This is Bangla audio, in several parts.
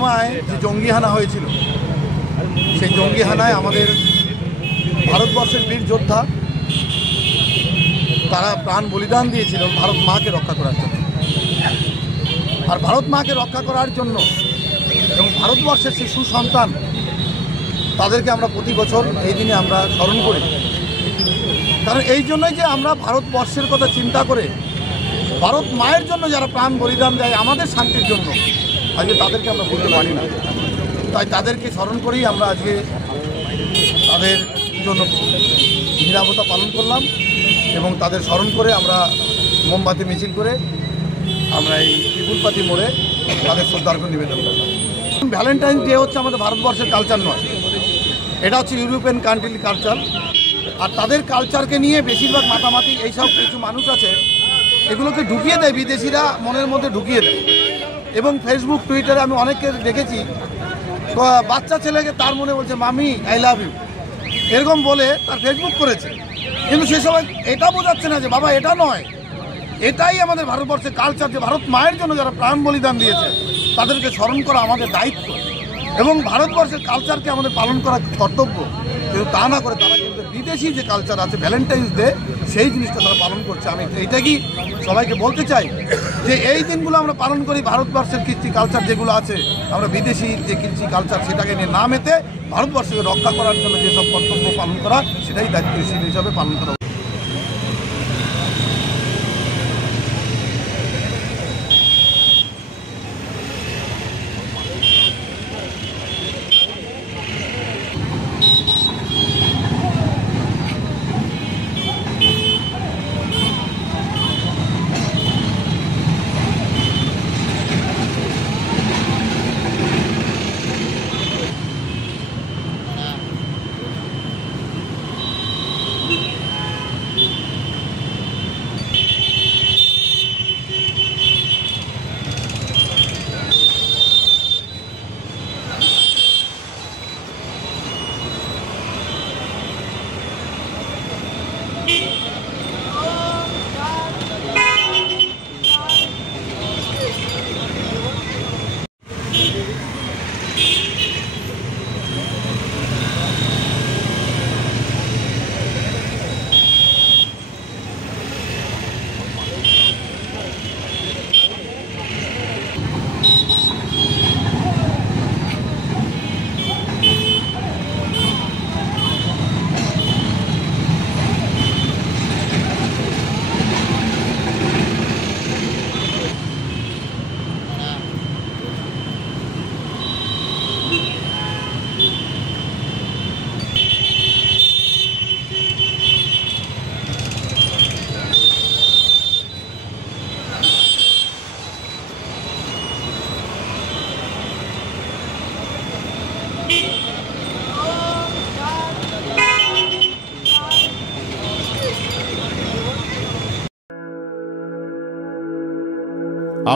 সময় যে জঙ্গি হানা হয়েছিল, সেই জঙ্গি হানায় আমাদের ভারতবর্ষের বীর যোদ্ধা তারা প্রাণ বলিদান দিয়েছিল ভারত মাকে রক্ষা করার জন্য। আর ভারত মাকে রক্ষা করার জন্য এবং ভারতবর্ষের সেই সুসন্তান তাদেরকে আমরা প্রতি বছর এই দিনে আমরা স্মরণ করি। কারণ এই জন্যই যে আমরা ভারতবর্ষের কথা চিন্তা করে ভারত মায়ের জন্য যারা প্রাণ বলিদান দেয় আমাদের শান্তির জন্য, আজকে তাদেরকে আমরা ভুলতে পারি না। তাই তাদেরকে স্মরণ করেই আমরা আজকে তাদের জন্য নীরবতা পালন করলাম এবং তাদের স্মরণ করে আমরা মোমবাতি মিছিল করে আমরা এই ত্রিপুলপাতি মোড়ে তাদের শ্রদ্ধার্ঘ্য নিবেদন করলাম। ভ্যালেন্টাইন্স ডে হচ্ছে আমাদের ভারতবর্ষের কালচার নয়, এটা হচ্ছে ইউরোপিয়ান কান্ট্রির কালচার। আর তাদের কালচারকে নিয়ে বেশিরভাগ মাতামাতি এইসব কিছু মানুষ আছে, এগুলোকে ঢুকিয়ে দেয় বিদেশিরা, মনের মধ্যে ঢুকিয়ে দেয়। এবং ফেসবুক টুইটারে আমি অনেককে দেখেছি, বাচ্চা ছেলেকে তার মনে বলছে মামি আই লাভ ইউ, এরকম বলে তার ফেসবুক করেছে। কিন্তু সে সময় এটা বোঝাচ্ছে না যে বাবা এটা নয়, এটাই আমাদের ভারতবর্ষের কালচার, যে ভারত মায়ের জন্য যারা প্রাণ বলিদান দিয়েছে তাদেরকে স্মরণ করা আমাদের দায়িত্ব এবং ভারতবর্ষের কালচারকে আমাদের পালন করা কর্তব্য। কিন্তু তা না করে তারা কিন্তু বিদেশি যে কালচার আছে ভ্যালেন্টাইন্স ডে, সেই জিনিসটা তারা পালন করছে। আমি এইটা কি সবাইকে বলতে চাই যে এই দিনগুলো আমরা পালন করি, ভারতবর্ষের কৃষ্টি কালচার যেগুলো আছে, আমরা বিদেশি যে কৃষ্টি কালচার সেটাকে নিয়ে না মেতে ভারতবর্ষকে রক্ষা করার জন্য যেসব কর্তব্য পালন করা, সেটাই দায়িত্বশীল হিসাবে পালন করা।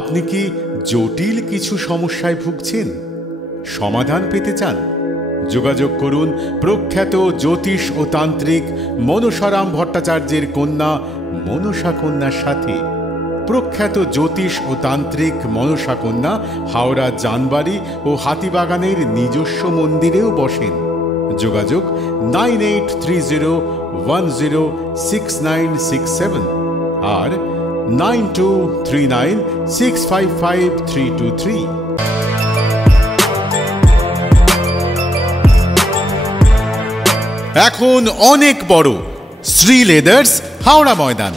আপনি কি জটিল কিছু সমস্যায় ভুগছেন, সমাধান পেতে চান? যোগাযোগ করুন প্রখ্যাত জ্যোতিষ ও তান্ত্রিক মনসারাম ভট্টাচার্যের কন্যা মনসা কন্যার সাথে। প্রখ্যাত জ্যোতিষ ও তান্ত্রিক মনসা কন্যা হাওড়া জানবাড়ি ও হাতিবাগানের নিজস্ব মন্দিরেও বসেন। যোগাযোগ 9830106967 আর 9239655323। এখন অনেক বড় শ্রী লেদার্স হাওড়া ময়দান।